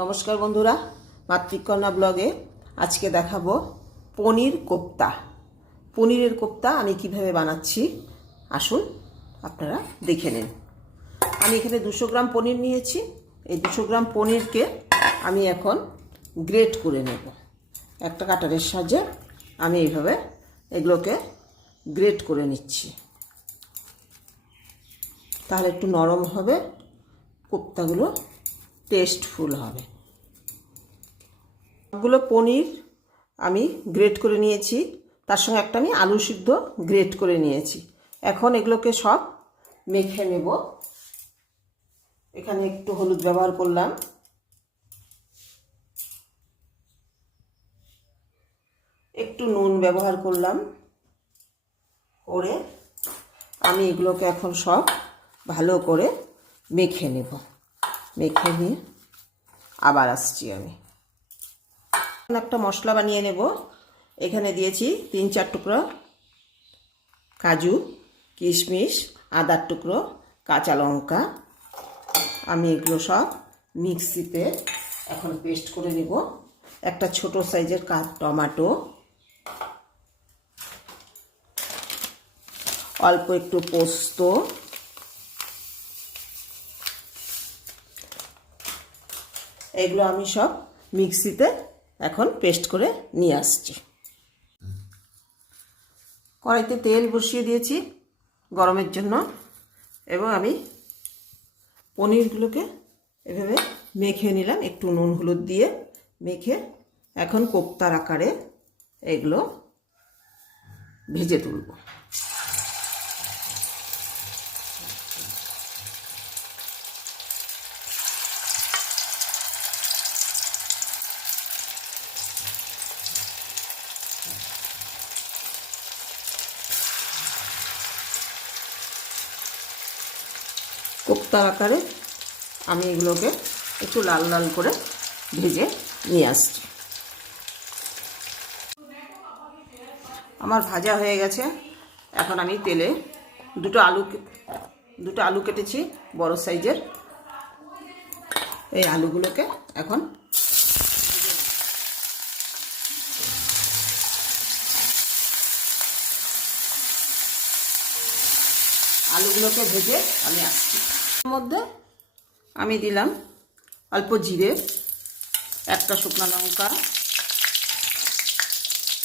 নমস্কার বন্ধুরা, মাতৃকন্যা ব্লগে আজকে দেখাবো পনির কোপ্তা। পনিরের কোপ্তা আমি কিভাবে বানাচ্ছি আসুন আপনারা দেখে নিন। আমি এখানে 200 গ্রাম পনির নিয়েছি। এই 200 গ্রাম পনিরকে আমি এখন গ্রেট করে নেব। একটা কাটারের সাহায্যে আমি এইভাবে এগুলোকে গ্রেট করে নিচ্ছি, তাহলে একটু নরম হবে, কোপ্তাগুলো টেস্টফুল হবে। সবগুলো পনির আমি গ্রেট করে নিয়েছি, তার সঙ্গে একটা আমি আলু সিদ্ধ গ্রেট করে নিয়েছি। এখন এগুলোকে সব মেখে নেব। এখানে একটু হলুদ ব্যবহার করলাম, একটু নুন ব্যবহার করলাম, করে আমি এগুলোকে এখন সব ভালো করে মেখে নেব। মেখে নিয়ে আবার আসছি। আমি একটা মশলা বানিয়ে নেব। এখানে দিয়েছি 3-4 টুকরো কাজু, কিশমিশ, আদার টুকরো, কাঁচা লঙ্কা। আমি এগুলো সব মিক্সিতে এখন পেস্ট করে নেব। একটা ছোট সাইজের টমেটো, অল্প একটু পোস্ত, এগুলো আমি সব মিক্সিতে এখন পেস্ট করে নিয়ে আসছি। কড়াইতে তেল বসিয়ে দিয়েছি গরমের জন্য, এবং আমি পনিরগুলোকে এভাবে মেখে নিলাম একটু নুন হলুদ দিয়ে। মেখে এখন কোপ্তার আকারে এগুলো ভেজে তুলব। কোপ্তার আকারে আমি এগুলোকে একটু লাল লাল করে ভেজে নিয়ে আসছি। আমার ভাজা হয়ে গেছে। এখন আমি তেলে দুটো আলু কেটেছি বড় সাইজের। এই আলুগুলোকে এখন ভেজে আমি আসছি। এর মধ্যে আমি দিলাম অল্প জিরে, একটা শুকনো লঙ্কা,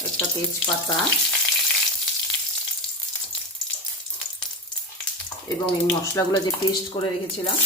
একটা তেজপাতা, এবং এই মশলাগুলো যে পেস্ট করে রেখেছিলাম